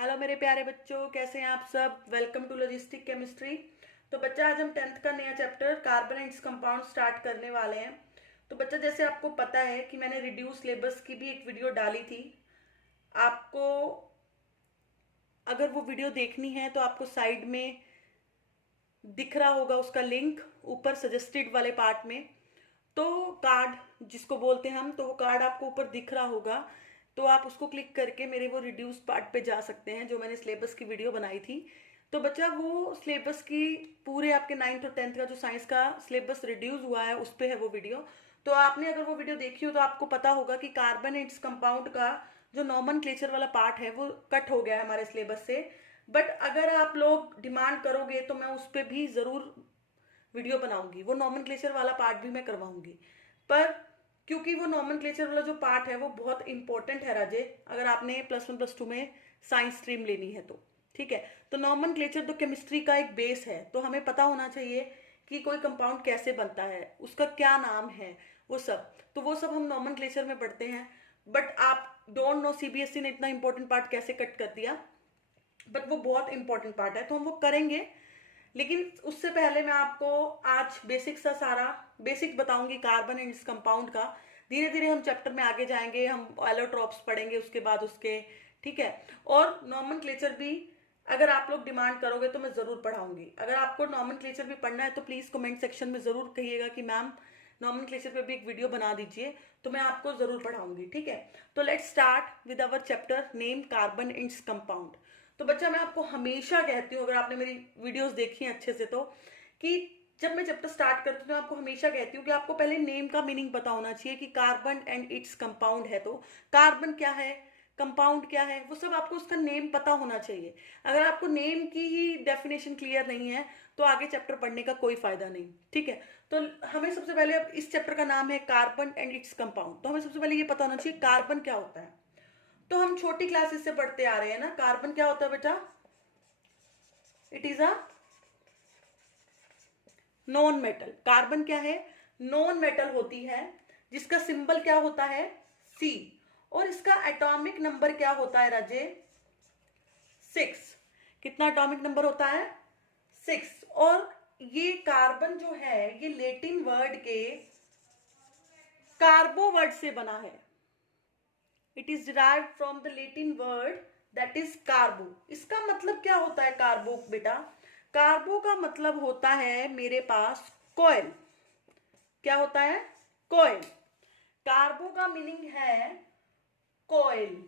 Hello मेरे प्यारे बच्चों, कैसे हैं आप सब। Welcome to logistic chemistry. तो बच्चा, आज हम 10th का नया chapter carbon and its compound start करने वाले हैं। तो बच्चा, जैसे आपको पता है कि मैंने रिड्यूस सिलेबस की भी एक वीडियो डाली थी। आपको अगर वो वीडियो देखनी है तो आपको साइड में दिख रहा होगा उसका लिंक, ऊपर सजेस्टेड वाले पार्ट में। तो कार्ड जिसको बोलते हैं हम, तो वो कार्ड आपको ऊपर दिख रहा होगा। तो आप उसको क्लिक करके मेरे वो रिड्यूस पार्ट पे जा सकते हैं जो मैंने सिलेबस की वीडियो बनाई थी। तो बच्चा, वो सिलेबस की पूरे आपके 9th और 10th का जो साइंस का सिलेबस रिड्यूस हुआ है उस पे है वो वीडियो। तो आपने अगर वो वीडियो देखी हो तो आपको पता होगा कि कार्बन एंड इट्स कंपाउंड का जो नॉमनक्लेचर वाला पार्ट है वो कट हो गया है हमारे सिलेबस से। बट अगर आप लोग डिमांड करोगे तो मैं उस पर भी ज़रूर वीडियो बनाऊंगी, वो नॉमेनक्लेचर वाला पार्ट भी मैं करवाऊंगी। पर क्योंकि वो नॉमेनक्लेचर वाला जो पार्ट है वो बहुत इंपॉर्टेंट है राजे, अगर आपने +1 +2 में साइंस स्ट्रीम लेनी है तो। ठीक है, तो नॉमेनक्लेचर तो केमिस्ट्री का एक बेस है, तो हमें पता होना चाहिए कि कोई कंपाउंड कैसे बनता है, उसका क्या नाम है, वो सब। तो वो सब हम नॉमेनक्लेचर में पढ़ते हैं। बट आप डोंट नो सीबीएसई ने इतना इंपॉर्टेंट पार्ट कैसे कट कर दिया, बट वो बहुत इंपॉर्टेंट पार्ट है तो हम वो करेंगे। लेकिन उससे पहले मैं आपको आज बेसिक सा सारा बेसिक बताऊंगी कार्बन एंड इस कंपाउंड का। धीरे धीरे हम चैप्टर में आगे जाएंगे, हम एलोट्रॉप्स पढ़ेंगे उसके बाद उसके। ठीक है, और नॉमेनक्लेचर भी अगर आप लोग डिमांड करोगे तो मैं ज़रूर पढ़ाऊंगी। अगर आपको नॉमेनक्लेचर भी पढ़ना है तो प्लीज़ कमेंट सेक्शन में ज़रूर कहिएगा कि मैम नॉमेनक्लेचर पे भी एक वीडियो बना दीजिए, तो मैं आपको ज़रूर पढ़ाऊंगी। ठीक है, तो let's start with our chapter name carbon and its compound. तो बच्चा, मैं आपको हमेशा कहती हूँ, अगर आपने मेरी वीडियोस देखी हैं अच्छे से, तो कि जब मैं चैप्टर स्टार्ट करती हूँ तो मैं आपको हमेशा कहती हूँ कि आपको पहले नेम का मीनिंग पता होना चाहिए कि कार्बन एंड इट्स कंपाउंड है तो कार्बन क्या है, कंपाउंड क्या है, वो सब आपको उसका नेम पता होना चाहिए। अगर आपको नेम की ही डेफिनेशन क्लियर नहीं है तो आगे चैप्टर पढ़ने का कोई फायदा नहीं। ठीक है, तो हमें सबसे पहले, अब इस चैप्टर का नाम है कार्बन एंड इट्स कंपाउंड, तो हमें सबसे पहले ये पता होना चाहिए कार्बन क्या होता है। तो हम छोटी क्लासेस से पढ़ते आ रहे हैं ना, कार्बन क्या होता है बेटा, it is a non metal. Carbon क्या है, नॉन मेटल होती है, जिसका सिंबल क्या होता है, सी। और इसका एटॉमिक नंबर क्या होता है राजे, 6। कितना एटॉमिक नंबर होता है, 6। और ये कार्बन जो है ये लेटिन वर्ड के कार्बो वर्ड से बना है। It is derived from the Latin word that is carbo. इसका मतलब क्या होता है कार्बो बेटा, कार्बो का मतलब होता है मेरे पास कॉइल। क्या होता है, कॉइल। कार्बो का मीनिंग है कॉइल।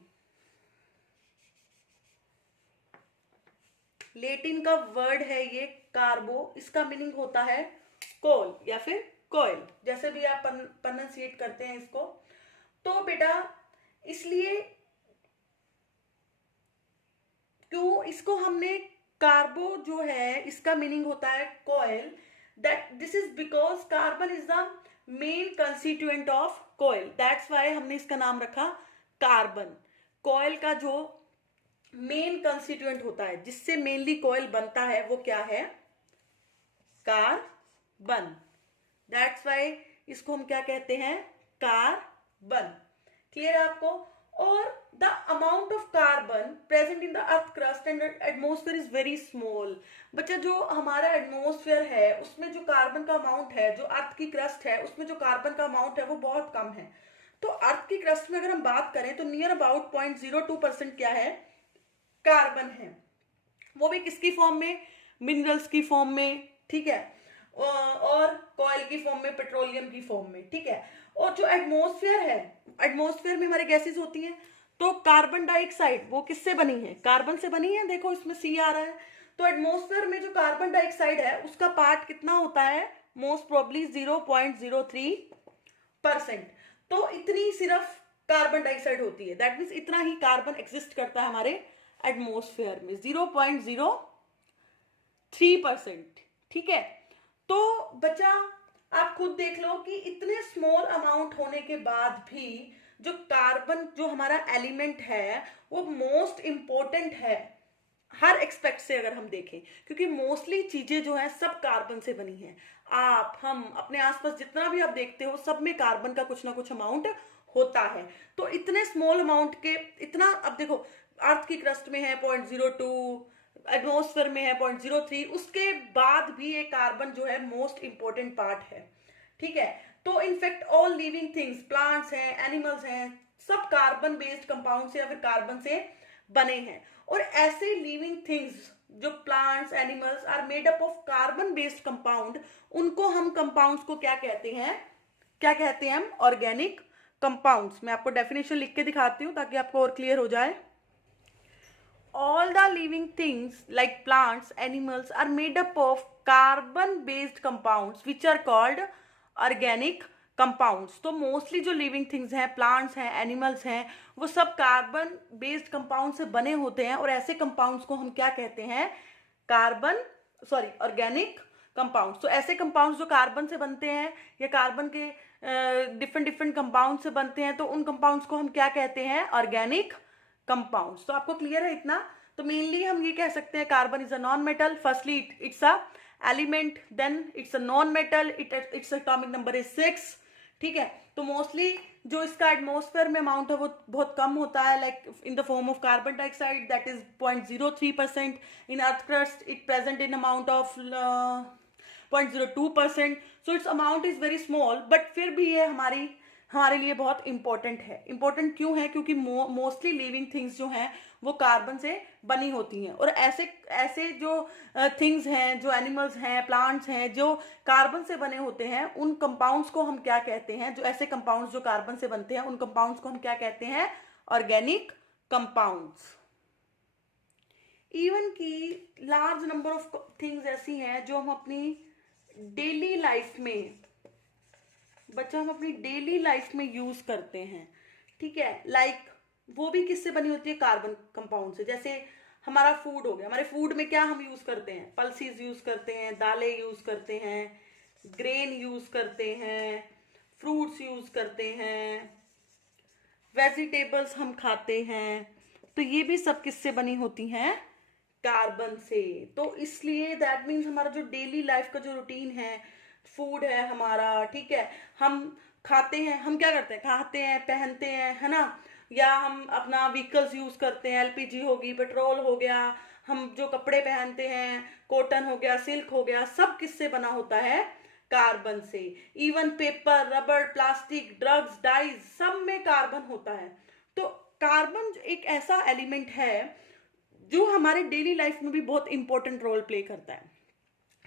लेटिन का वर्ड है ये कार्बो, इसका मीनिंग होता है कोल या फिर कॉइल, जैसे भी आप प्रोनाउंसिएट करते हैं इसको। तो बेटा, इसलिए क्यों इसको हमने कार्बो जो है इसका मीनिंग होता है coil, that this is because carbon is the main constituent of coil, that's why हमने इसका नाम रखा कार्बन। कॉइल का जो मेन कंस्टिट्यूएंट होता है, जिससे मेनली कॉइल बनता है, वो क्या है, कार्बन। दैट्स वाई इसको हम क्या कहते हैं, कार्बन। क्लियर है आपको। और the amount of carbon present in the earth crust and atmosphere is very small. बच्चा, जो हमारा एटमोस्फेयर है उसमें जो कार्बन का अमाउंट है, जो अर्थ की क्रस्ट है उसमें जो कार्बन का अमाउंट है वो बहुत कम है। तो अर्थ की क्रस्ट में अगर हम बात करें तो नियर अबाउट 0.02% क्या है, कार्बन है। वो भी किसकी फॉर्म में, मिनरल्स की फॉर्म में। ठीक है, और कॉयल की फॉर्म में, पेट्रोलियम की फॉर्म में। ठीक है, और जो एटमॉस्फेयर है, एटमॉस्फेयर में हमारे गैसेस होती हैं। तो कार्बन डाइऑक्साइड वो किससे बनी है, कार्बन से बनी है, देखो इसमें सी आ रहा है। तो एटमॉस्फेयर में जो कार्बन डाइऑक्साइड है उसका पार्ट कितना होता है, मोस्ट प्रोबेबली 0.03%। तो इतनी सिर्फ कार्बन डाइऑक्साइड होती है, दैट मीन्स इतना ही कार्बन एग्जिस्ट करता है हमारे एटमोस्फेयर में, 0.03%। ठीक है, तो बच्चा आप खुद देख लो कि इतने स्मॉल अमाउंट होने के बाद भी जो कार्बन जो हमारा एलिमेंट है वो मोस्ट इंपॉर्टेंट है हर एक्सपेक्ट से, अगर हम देखें, क्योंकि मोस्टली चीजें जो है सब कार्बन से बनी है। आप, हम अपने आसपास जितना भी आप देखते हो सब में कार्बन का कुछ ना कुछ अमाउंट होता है। तो इतने स्मॉल अमाउंट के इतना, अब देखो अर्थ की क्रस्ट में है 0.02, एटमॉस्फेयर में है 0.03, उसके बाद भी ये कार्बन जो है मोस्ट इंपॉर्टेंट पार्ट है, ठीक है। तो in fact all living things, plants हैं, एनिमल्स हैं, सब कार्बन बेस्ड कंपाउंड से या फिर कार्बन से बने हैं। और ऐसे लिविंग थिंग्स जो plants, animals are made up of carbon based compound, उनको हम कंपाउंड्स को क्या कहते हैं, क्या कहते हैं हम, ऑर्गेनिक कंपाउंड्स। मैं आपको डेफिनेशन लिख के दिखाती हूँ ताकि आपको और क्लियर हो जाए। All the living things like plants, animals are made up of carbon based compounds which are called organic compounds। तो मोस्टली जो लिविंग थिंग्स हैं, प्लांट्स हैं, एनिमल्स हैं, वो सब कार्बन बेस्ड कंपाउंड से बने होते हैं। और ऐसे कंपाउंड्स को हम क्या कहते हैं, ऑर्गेनिक कंपाउंड्स। तो ऐसे कंपाउंड्स जो कार्बन से बनते हैं या कार्बन के डिफरेंट डिफरेंट कंपाउंड से बनते हैं, तो उन कंपाउंड्स को हम क्या कहते हैं, ऑर्गेनिक कंपाउंड्स। तो आपको क्लियर है इतना। तो मेनली हम ये कह सकते हैं carbon is a non metal, firstly it's a element, then it's a non metal, its atomic number is 6, ठीक है। तो मोस्टली जो इसका एटमॉस्फेयर में अमाउंट है वो बहुत कम होता है, like in the form of carbon dioxide, that is 0.03%। In earth crust it present in amount of 0.02%। So it's amount is very small, but फिर भी ये हमारे लिए बहुत इंपॉर्टेंट है। इंपॉर्टेंट क्यों है, क्योंकि मोस्टली लिविंग थिंग्स जो हैं वो कार्बन से बनी होती हैं। और ऐसे जो थिंग्स हैं, जो एनिमल्स हैं, प्लांट्स हैं, जो कार्बन से बने होते हैं, उन कंपाउंड्स को हम क्या कहते हैं, जो ऐसे कंपाउंड्स जो कार्बन से बनते हैं, उन कंपाउंड्स को हम क्या कहते हैं, ऑर्गेनिक कंपाउंड्स। इवन की लार्ज नंबर ऑफ थिंग्स ऐसी हैं जो हम अपनी डेली लाइफ में हम अपनी डेली लाइफ में यूज करते हैं, ठीक है। लाइक वो भी किससे बनी होती है, कार्बन कंपाउंड से। जैसे हमारा फूड हो गया, हमारे फूड में क्या हम यूज करते हैं, पल्सीज यूज करते हैं, दालें यूज करते हैं, ग्रेन यूज करते हैं, फ्रूट्स यूज करते हैं, वेजिटेबल्स हम खाते हैं। तो ये भी सब किससे बनी होती हैं, कार्बन से। तो इसलिए दैट मीन्स हमारा जो डेली लाइफ का जो रूटीन है, फूड है हमारा, ठीक है, हम खाते हैं, हम क्या करते हैं, खाते हैं, पहनते हैं, है ना, या हम अपना व्हीकल्स यूज करते हैं, एलपीजी होगी, पेट्रोल हो गया, हम जो कपड़े पहनते हैं, कॉटन हो गया, सिल्क हो गया, सब किससे बना होता है, कार्बन से। Even paper, rubber, plastic, drugs, dyes, सब में कार्बन होता है। तो कार्बन एक ऐसा एलिमेंट है जो हमारे डेली लाइफ में भी बहुत इंपॉर्टेंट रोल प्ले करता है,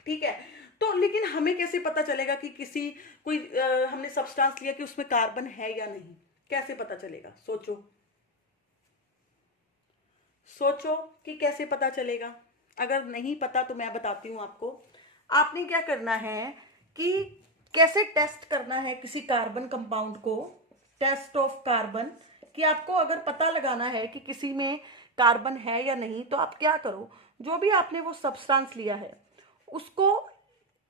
ठीक है। तो लेकिन हमें कैसे पता चलेगा कि कोई हमने सब्सटेंस लिया कि उसमें कार्बन है या नहीं, कैसे पता चलेगा, सोचो कि कैसे पता चलेगा। अगर नहीं पता तो मैं बताती हूं आपको। आपने क्या करना है कि कैसे टेस्ट करना है किसी कार्बन कंपाउंड को, टेस्ट ऑफ कार्बन, कि आपको अगर पता लगाना है कि किसी में कार्बन है या नहीं, तो आप क्या करो, जो भी आपने वो सब्सटेंस लिया है उसको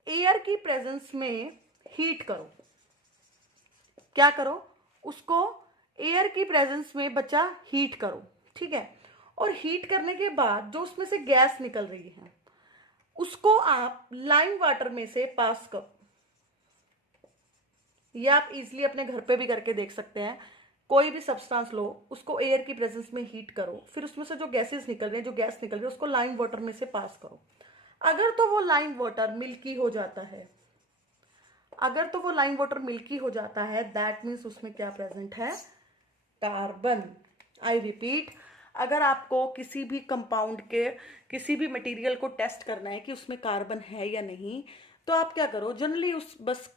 एयर की प्रेजेंस में हीट करो। क्या करो, उसको एयर की प्रेजेंस में बच्चा हीट करो, ठीक है। और हीट करने के बाद जो उसमें से गैस निकल रही है उसको आप लाइम वाटर में से पास करो। ये आप इजीली अपने घर पे भी करके देख सकते हैं। कोई भी सब्सटेंस लो, उसको एयर की प्रेजेंस में हीट करो, फिर उसमें से जो गैसेस निकल रही है, जो गैस निकल रही है, उसको लाइम वाटर में से पास करो। अगर तो वो लाइम वाटर मिल्की हो जाता है, दैट मीन्स उसमें क्या प्रेजेंट है, कार्बन। आई रिपीट, अगर आपको किसी भी कंपाउंड के, किसी भी मटेरियल को टेस्ट करना है कि उसमें कार्बन है या नहीं, तो आप क्या करो, जनरली उस बस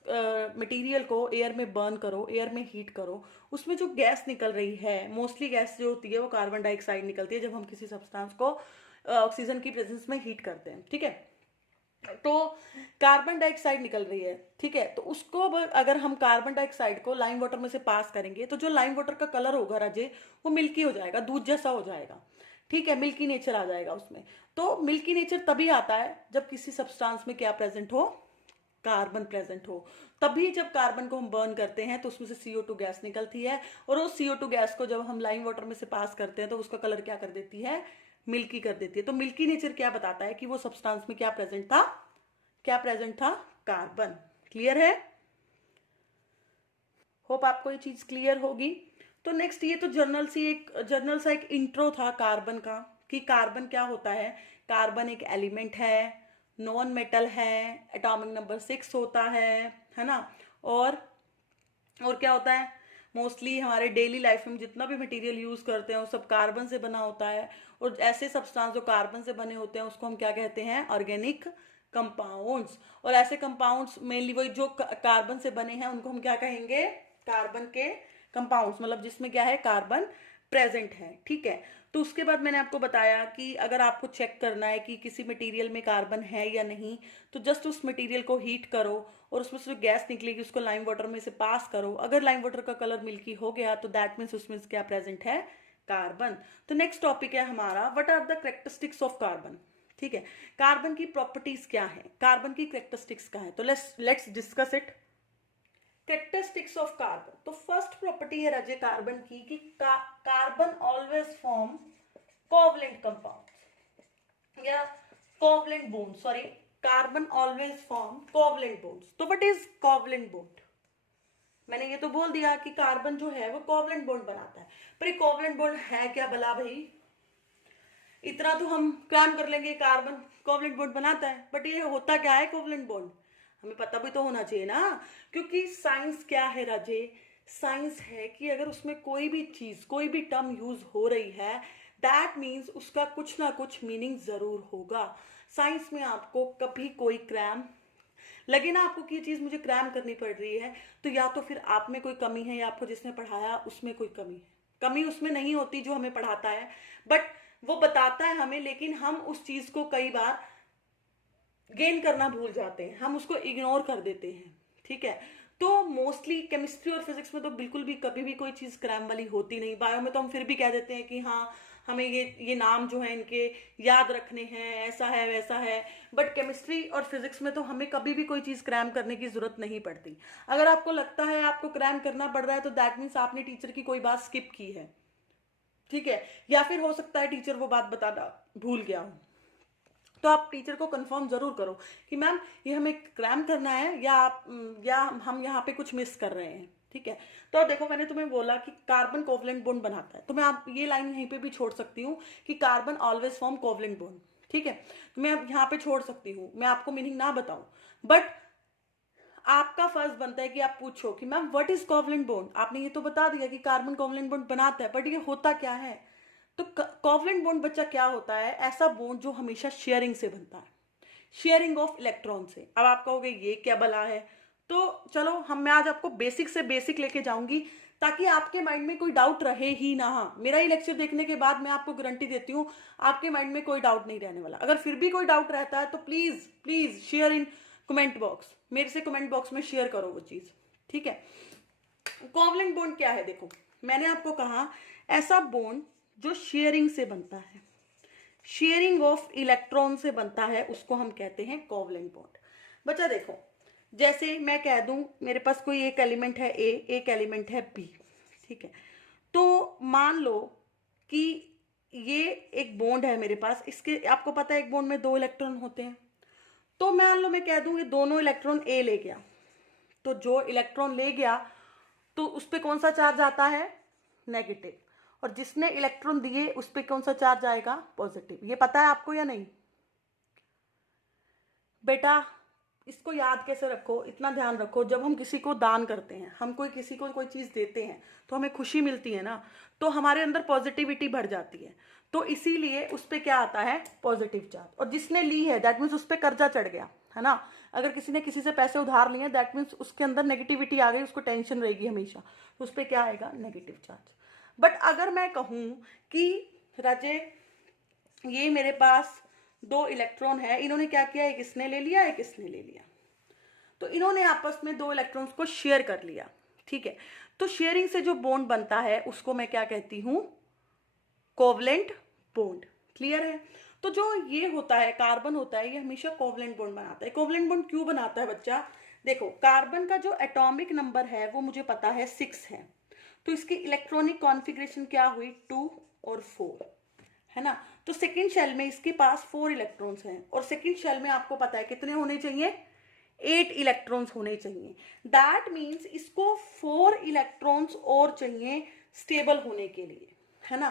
मटेरियल को एयर में बर्न करो, एयर में हीट करो। उसमें जो गैस निकल रही है, मोस्टली गैस जो होती है वो कार्बन डाइऑक्साइड निकलती है जब हम किसी सब्सटेंस को ऑक्सीजन की प्रेजेंस में हीट करते हैं, ठीक है। तो कार्बन डाइऑक्साइड निकल रही है, ठीक है। तो उसको अगर हम कार्बन डाइऑक्साइड को लाइम वाटर में से पास करेंगे तो जो लाइम वाटर का कलर होगा राजे, वो मिल्की हो जाएगा, दूध जैसा हो जाएगा, ठीक है, मिल्की नेचर आ जाएगा उसमें। तो मिल्की नेचर तभी आता है जब किसी सब्सटेंस में क्या प्रेजेंट हो, कार्बन प्रेजेंट हो। तभी जब कार्बन को हम बर्न करते हैं तो उसमें से CO2 गैस निकलती है, और उस CO2 गैस को जब हम लाइम वाटर में से पास करते हैं तो उसका कलर क्या कर देती है, मिल्की कर देती है। तो मिल्की नेचर क्या बताता है कि वो सब्सटेंस में क्या प्रेजेंट था, कार्बन। क्लियर है? होप आपको ये चीज क्लियर होगी। तो नेक्स्ट ये तो जर्नल सा एक इंट्रो था कार्बन का, कि कार्बन क्या होता है। कार्बन एक एलिमेंट है, नॉन मेटल है, एटॉमिक नंबर 6 होता है ना। और क्या होता है, मोस्टली हमारे डेली लाइफ में जितना भी मटेरियल यूज करते हैं वो सब कार्बन से बना होता है। और ऐसे सब्सटेंस जो कार्बन से बने होते हैं उसको हम क्या कहते हैं, ऑर्गेनिक कंपाउंड्स। और ऐसे कंपाउंड्स मेनली वही जो कार्बन से बने हैं उनको हम क्या कहेंगे, कार्बन के कंपाउंड्स, मतलब जिसमें क्या है, कार्बन प्रेजेंट है। ठीक है, तो उसके बाद मैंने आपको बताया कि अगर आपको चेक करना है कि किसी मटेरियल में कार्बन है या नहीं, तो जस्ट उस मटेरियल को हीट करो और उसमें से जो गैस निकलेगी उसको लाइम वाटर में से पास करो। अगर लाइम वाटर का कलर मिल्की हो गया तो दैट मीन्स उसमें क्या प्रेजेंट है, कार्बन। तो नेक्स्ट टॉपिक है हमारा, what are the characteristics of carbon. ठीक है, कार्बन की प्रॉपर्टीज क्या है, कार्बन की कैरेक्टरिस्टिक्स क्या है, तो let's discuss it. Characteristics of carbon, तो फर्स्ट प्रॉपर्टी है राजे कार्बन की कि carbon always form covalent compound या covalent bond, sorry, carbon always form covalent bonds. तो व्हाट इज कोवलेंट बॉन्ड, मैंने ये तो बोल दिया कि कार्बन जो है वो कोवलेंट बॉन्ड बनाता है, पर ये कोवलेंट बॉन्ड है क्या भला भाई। इतना तो हम क्रैम कर लेंगे, कार्बन कोवलेंट बॉन्ड बनाता है, बट ये होता क्या है कोवलेंट बॉन्ड, हमें पता भी तो होना चाहिए ना। क्योंकि साइंस क्या है राजे, साइंस है कि अगर उसमें कोई भी चीज, कोई भी टर्म यूज हो रही है, दैट मीन्स उसका कुछ ना कुछ मीनिंग जरूर होगा। साइंस में आपको कभी कोई क्रैम लगे ना आपको कि ये चीज मुझे क्रैम करनी पड़ रही है, तो या तो फिर आप में कोई कमी है या आपको जिसने पढ़ाया उसमें कोई कमी है। कमी उसमें नहीं होती जो हमें पढ़ाता है, बट वो बताता है हमें, लेकिन हम उस चीज को कई बार गेन करना भूल जाते हैं, हम उसको इग्नोर कर देते हैं। ठीक है, तो मोस्टली केमिस्ट्री और फिजिक्स में तो बिल्कुल भी कभी भी कोई चीज क्रैम वाली होती नहीं। बायो में तो हम फिर भी कह देते हैं कि हाँ हमें ये नाम जो है इनके याद रखने हैं, ऐसा है वैसा है, बट केमिस्ट्री और फिजिक्स में तो हमें कभी भी कोई चीज क्रैम करने की जरूरत नहीं पड़ती। अगर आपको लगता है आपको क्रैम करना पड़ रहा है तो दैट मीन्स आपने टीचर की कोई बात स्किप की है। ठीक है, या फिर हो सकता है टीचर वो बात बताना भूल गया हो, तो आप टीचर को कंफर्म जरूर करो कि मैम ये हमें क्रैम करना है या हम यहाँ पे कुछ मिस कर रहे हैं। ठीक है, तो देखो मैंने तुम्हें बोला कि कार्बन कोवलेंट बॉन्ड बनाता है, तो मैं आप ये लाइन यहीं पे भी छोड़ सकती हूँ कि carbon always form covalent bond. ठीक है, तो मैं अब यहाँ पे छोड़ सकती हूँ, मैं आपको मीनिंग ना बताऊं, बट आपका फर्ज बनता है कि आप पूछो कि ma'am what is covalent bond. आपने ये तो बता दिया कि कार्बन कोवलेंट बॉन्ड बनाता है, बट ये होता क्या है। तो कोवलेंट बॉन्ड बच्चा क्या होता है, ऐसा बॉन्ड जो हमेशा शेयरिंग से बनता है, शेयरिंग ऑफ इलेक्ट्रॉन से। अब आप कहोगे ये क्या भला है, तो चलो मैं आज आपको बेसिक से बेसिक लेके जाऊंगी ताकि आपके माइंड में कोई डाउट रहे ही ना। हाँ, मेरा ही लेक्चर देखने के बाद मैं आपको गारंटी देती हूँ आपके माइंड में कोई डाउट नहीं रहने वाला। अगर फिर भी कोई डाउट रहता है तो please please share in comment box, मेरे से कमेंट बॉक्स में शेयर करो वो चीज। ठीक है, कोवलेंट बॉन्ड क्या है, देखो मैंने आपको कहा ऐसा बॉन्ड जो शेयरिंग से बनता है, शेयरिंग ऑफ इलेक्ट्रॉन से बनता है, उसको हम कहते हैं कोवलेंट बॉन्ड। बच्चा देखो, जैसे मैं कह दूं मेरे पास कोई एक एलिमेंट है ए, एक एलिमेंट है बी। ठीक है, तो मान लो कि ये एक बॉन्ड है मेरे पास, इसके आपको पता है एक बॉन्ड में 2 इलेक्ट्रॉन होते हैं। तो मान लो मैं कह दूं ये दोनों इलेक्ट्रॉन ए ले गया, तो जो इलेक्ट्रॉन ले गया तो उस पर कौन सा चार्ज आता है, नेगेटिव, और जिसने इलेक्ट्रॉन दिए उस पर कौन सा चार्ज आएगा, पॉजिटिव। ये पता है आपको या नहीं बेटा, इसको याद कैसे रखो, इतना ध्यान रखो, जब हम किसी को दान करते हैं, हम किसी को कोई चीज देते हैं तो हमें खुशी मिलती है ना, तो हमारे अंदर पॉजिटिविटी बढ़ जाती है, तो इसीलिए उस पर क्या आता है, पॉजिटिव चार्ज। और जिसने ली है दैट मीन्स उस पर कर्जा चढ़ गया है ना। अगर किसी ने किसी से पैसे उधार लिए दैट मीन्स उसके अंदर नेगेटिविटी आ गई, उसको टेंशन रहेगी हमेशा, तो उस पर क्या आएगा, नेगेटिव चार्ज। बट अगर मैं कहूं कि राजे ये मेरे पास 2 इलेक्ट्रॉन है, इन्होंने क्या किया, एक इसने ले लिया एक इसने ले लिया, तो इन्होंने आपस में 2 इलेक्ट्रॉन्स को शेयर कर लिया। ठीक है, तो शेयरिंग से जो बॉन्ड बनता है उसको मैं क्या कहती हूं, कोवलेंट बॉन्ड। क्लियर है, तो जो ये होता है कार्बन होता है, ये हमेशा कोवलेंट बॉन्ड बनाता है। कोवलेंट बॉन्ड क्यों बनाता है बच्चा, देखो कार्बन का जो एटॉमिक नंबर है वो मुझे पता है 6 है, तो इसकी इलेक्ट्रॉनिक कॉन्फ़िगरेशन क्या हुई, 2 और 4 है ना। तो सेकंड शेल में इसके पास 4 इलेक्ट्रॉन्स हैं, और सेकंड शेल में आपको पता है कितने होने चाहिए, 8 इलेक्ट्रॉन्स होने चाहिए। दैट मीन्स इसको 4 इलेक्ट्रॉन्स और चाहिए स्टेबल होने के लिए, है ना,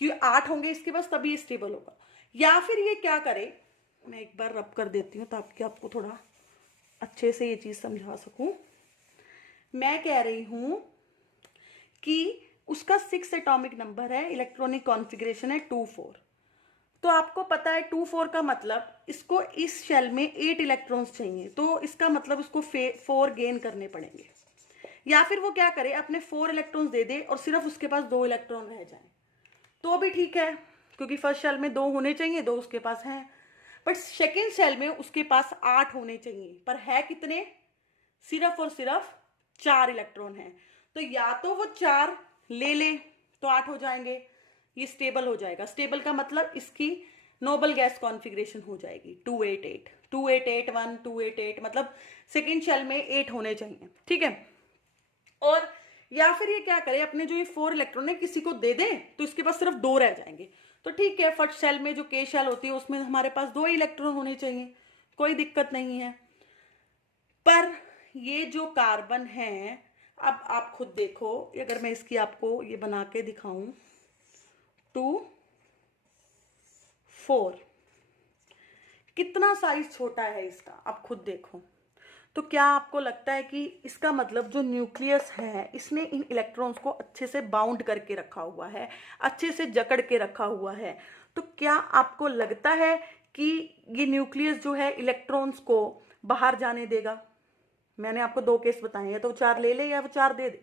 कि 8 होंगे इसके पास तभी स्टेबल होगा। या फिर ये क्या करे, मैं एक बार रब कर देती हूँ ताकि आपको थोड़ा अच्छे से ये चीज समझा सकूं। मैं कह रही हूं कि उसका 6 एटॉमिक नंबर है, इलेक्ट्रॉनिक कॉन्फ़िगरेशन है 2-4। तो आपको पता है 2-4 का मतलब इसको इस शेल में 8 इलेक्ट्रॉन्स चाहिए, तो इसका मतलब उसको 4 गेन करने पड़ेंगे। या फिर वो क्या करे, अपने 4 इलेक्ट्रॉन्स दे दे और सिर्फ उसके पास 2 इलेक्ट्रॉन रह जाए, तो भी ठीक है, क्योंकि फर्स्ट शेल में 2 होने चाहिए, 2 उसके पास हैं। बट सेकेंड शेल में उसके पास 8 होने चाहिए, पर है कितने, सिर्फ और सिर्फ 4 इलेक्ट्रॉन हैं। तो या तो वो 4 ले ले तो 8 हो जाएंगे, ये स्टेबल हो जाएगा। स्टेबल का मतलब इसकी नोबल गैस कॉन्फ़िगरेशन हो जाएगी 288, 288, 288, मतलब सेकेंड शेल में 8 होने चाहिए, ठीक है। और या फिर ये क्या करे, अपने जो ये 4 इलेक्ट्रॉन है किसी को दे दे तो इसके पास सिर्फ 2 रह जाएंगे, तो ठीक है, फर्स्ट शेल में जो के शेल होती है उसमें हमारे पास 2 इलेक्ट्रॉन होने चाहिए, कोई दिक्कत नहीं है। पर ये जो कार्बन है, अब आप खुद देखो, अगर मैं इसकी आपको ये बना के दिखाऊं 2, 4, कितना साइज छोटा है इसका, आप खुद देखो। तो क्या आपको लगता है कि इसका मतलब जो न्यूक्लियस है इसने इन इलेक्ट्रॉन्स को अच्छे से बाउंड करके रखा हुआ है, अच्छे से जकड़ के रखा हुआ है, तो क्या आपको लगता है कि ये न्यूक्लियस जो है इलेक्ट्रॉन्स को बाहर जाने देगा? मैंने आपको 2 केस बताए हैं, तो 4 ले ले या वो 4 दे दे,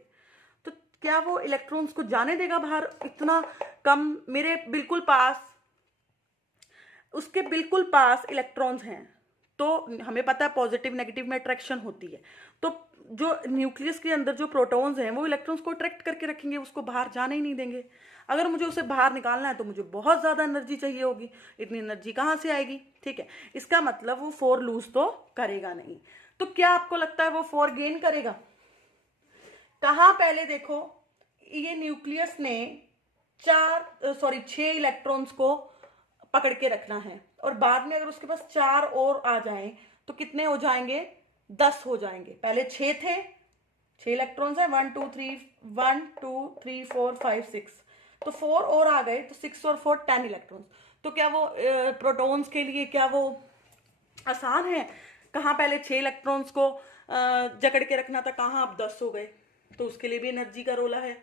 तो क्या वो इलेक्ट्रॉन्स को जाने देगा बाहर? इतना कम, मेरे बिल्कुल पास, उसके बिल्कुल पास इलेक्ट्रॉन्स हैं, तो हमें पता है पॉजिटिव नेगेटिव में अट्रैक्शन होती है, तो जो न्यूक्लियस के अंदर जो प्रोटॉन्स हैं वो इलेक्ट्रॉन्स को अट्रैक्ट करके रखेंगे, उसको बाहर जाने ही नहीं देंगे। अगर मुझे उसे बाहर निकालना है तो मुझे बहुत ज़्यादा एनर्जी चाहिए होगी, इतनी एनर्जी कहाँ से आएगी, ठीक है। इसका मतलब वो 4 लूज तो करेगा नहीं। तो क्या आपको लगता है वो 4 गेन करेगा? कहाँ, पहले देखो, ये न्यूक्लियस ने 6 इलेक्ट्रॉन्स को पकड़ के रखना है, और बाद में अगर उसके पास 4 और आ जाएं तो कितने हो जाएंगे, 10 हो जाएंगे। पहले 6 थे, 6 इलेक्ट्रॉन्स है, 1 2 3 1 2 3 4 5 6, तो 4 और आ गए, तो 6 और 4 10 इलेक्ट्रॉन्स। तो क्या वो प्रोटॉन्स के लिए क्या वो आसान है? कहाँ पहले 6 इलेक्ट्रॉन्स को जकड़ के रखना था, कहाँ अब 10 हो गए, तो उसके लिए भी एनर्जी का रोला है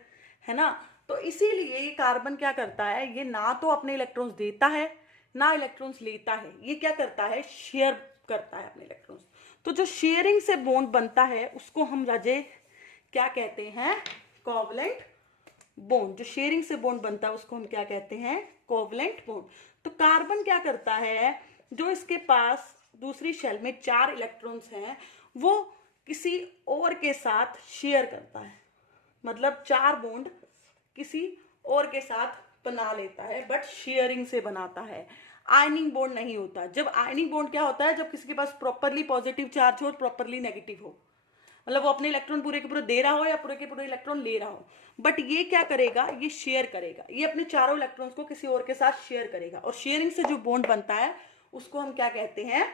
ना। तो इसीलिए ये कार्बन क्या करता है, ये ना तो अपने इलेक्ट्रॉन्स देता है ना इलेक्ट्रॉन्स लेता है, ये क्या करता है, शेयर करता है अपने इलेक्ट्रॉन्स। तो जो शेयरिंग से बॉन्ड बनता है उसको हम राजे क्या कहते हैं, कोवलेंट बॉन्ड। जो शेयरिंग से बॉन्ड बनता है उसको हम क्या कहते हैं, कोवलेंट बॉन्ड। तो कार्बन क्या करता है, जो इसके पास दूसरी शेल में 4 इलेक्ट्रॉन्स हैं वो किसी और के साथ शेयर करता है, मतलब 4 बॉन्ड किसी और के साथ बना लेता है, बट शेयरिंग से बनाता है। आयनिंग बॉन्ड नहीं होता। जब आयनिंग बॉन्ड क्या होता है, जब किसी के पास प्रॉपरली पॉजिटिव चार्ज हो और प्रॉपरली नेगेटिव हो, मतलब वो अपने इलेक्ट्रॉन पूरे के पूरे दे रहा हो या पूरे के पूरे इलेक्ट्रॉन ले रहा हो। बट ये क्या करेगा, ये शेयर करेगा, ये अपने चारों इलेक्ट्रॉन्स को किसी और के साथ शेयर करेगा, और शेयरिंग से जो बॉन्ड बनता है उसको हम क्या कहते हैं,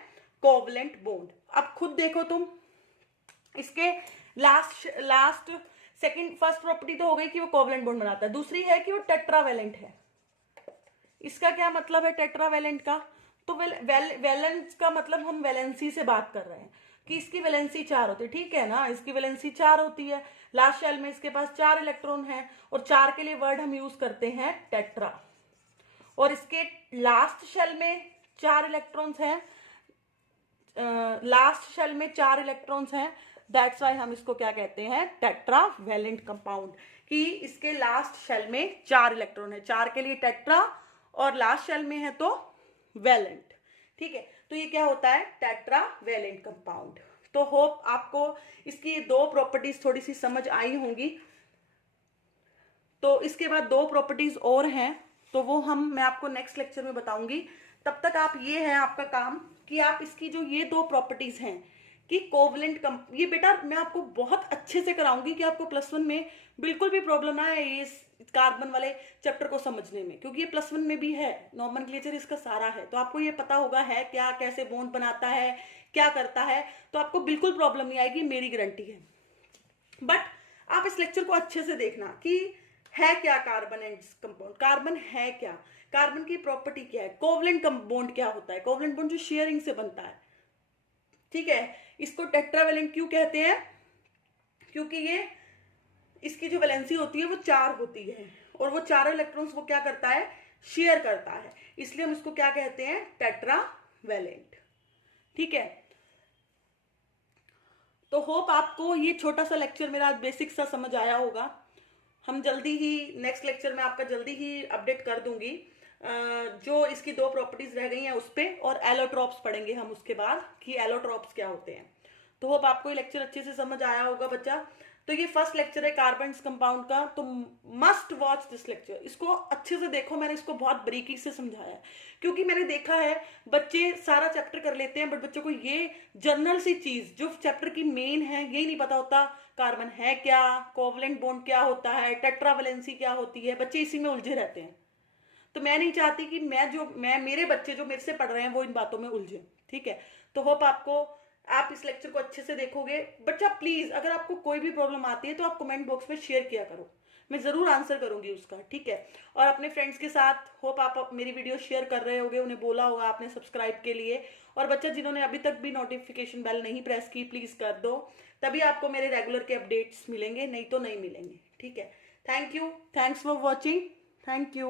कोवलेंट बॉन्ड। अब खुद देखो तुम, इसके लास्ट सेकंड फर्स्ट प्रॉपर्टी तो हो गई कि वो कोवलेंट बॉन्ड बनाता है, दूसरी है कि वो टेट्रावेलेंट है। इसका क्या मतलब है टेट्रावेलेंट का, तो वैलेंस का मतलब हम वैलेंसी से बात कर रहे हैं कि इसकी वैलेंसी 4 होती है, ठीक है ना, इसकी वैलेंसी 4 होती है। लास्ट शेल में इसके पास 4 इलेक्ट्रॉन है, और 4 के लिए वर्ड हम यूज करते हैं टेट्रा, और इसके लास्ट शेल में 4 इलेक्ट्रॉन्स हैं, लास्ट शेल में 4 इलेक्ट्रॉन्स हैं, दैट्स वाई हम इसको क्या कहते हैं, टेट्रावेलेंट कंपाउंड, कि इसके लास्ट शेल में 4 इलेक्ट्रॉन है, 4 के लिए टेट्रा और लास्ट शेल में है तो वैलेंट, ठीक है। तो ये क्या होता है, टेट्रावेलेंट कंपाउंड। तो होप आपको इसकी 2 प्रॉपर्टीज थोड़ी सी समझ आई होंगी। तो इसके बाद 2 प्रॉपर्टीज और हैं, तो वो मैं आपको नेक्स्ट लेक्चर में बताऊंगी। तब तक आप, ये है आपका काम कि आप इसकी जो ये 2 प्रॉपर्टीज हैं कि कोवलेंट ये बेटा मैं आपको बहुत अच्छे से कराऊंगी कि आपको +1 में बिल्कुल भी प्रॉब्लम ना है ये कार्बन वाले चैप्टर को समझने में, क्योंकि ये +1 में भी है, नॉमेनक्लेचर इसका सारा है, तो आपको ये पता होगा है क्या, कैसे बॉन्ड बनाता है, क्या करता है, तो आपको बिल्कुल प्रॉब्लम नहीं आएगी, मेरी गारंटी है। बट आप इस लेक्चर को अच्छे से देखना कि है क्या कार्बन एंड कंपाउंड, कार्बन है क्या, कार्बन की प्रॉपर्टी क्या है, कोवलेंट बॉन्ड क्या होता है, कोवलेंट बॉन्ड जो शेयरिंग से बनता है, ठीक है। इसको टेट्रावेलेंट क्यों कहते हैं, क्योंकि ये इसकी जो वैलेंसी होती है वो 4 होती है, और वो चारों इलेक्ट्रॉन्स वो क्या करता है, शेयर करता है, इसलिए हम इसको क्या कहते हैं, टेट्रावेलेंट, ठीक है। तो होप आपको ये छोटा सा लेक्चर मेरा बेसिक सा समझ आया होगा। हम जल्दी ही नेक्स्ट लेक्चर में आपका जल्दी ही अपडेट कर दूंगी, जो इसकी 2 प्रॉपर्टीज रह गई हैं उस पर, और एलोट्रॉप्स पढ़ेंगे हम उसके बाद कि एलोट्रॉप्स क्या होते हैं। तो होप आपको ये लेक्चर अच्छे से समझ आया होगा बच्चा। तो ये फर्स्ट लेक्चर है कार्बन कंपाउंड का, तो मस्ट वॉच दिस लेक्चर, इसको अच्छे से देखो, मैंने इसको बहुत बारीकी से समझाया है, क्योंकि मैंने देखा है बच्चे सारा चैप्टर कर लेते हैं, बट बच्चों को ये जनरल सी चीज जो चैप्टर की मेन है यही नहीं पता होता, कार्बन है क्या, कोवलेंट बॉन्ड क्या होता है, टेट्रावेलेंसी क्या होती है, बच्चे इसी में उलझे रहते हैं। तो मैं नहीं चाहती कि मेरे बच्चे जो मेरे से पढ़ रहे हैं वो इन बातों में उलझे, ठीक है। तो होप आप इस लेक्चर को अच्छे से देखोगे। बच्चा प्लीज अगर आपको कोई भी प्रॉब्लम आती है तो आप कमेंट बॉक्स में शेयर किया करो, मैं जरूर आंसर करूंगी उसका, ठीक है। और अपने फ्रेंड्स के साथ होप आप मेरी वीडियो शेयर कर रहे होगे, उन्हें बोला होगा आपने सब्सक्राइब के लिए। और बच्चा जिन्होंने अभी तक भी नोटिफिकेशन बेल नहीं प्रेस की, प्लीज कर दो, तभी आपको मेरे रेगुलर के अपडेट्स मिलेंगे, नहीं तो नहीं मिलेंगे, ठीक है। Thank you, thanks for watching, thank you.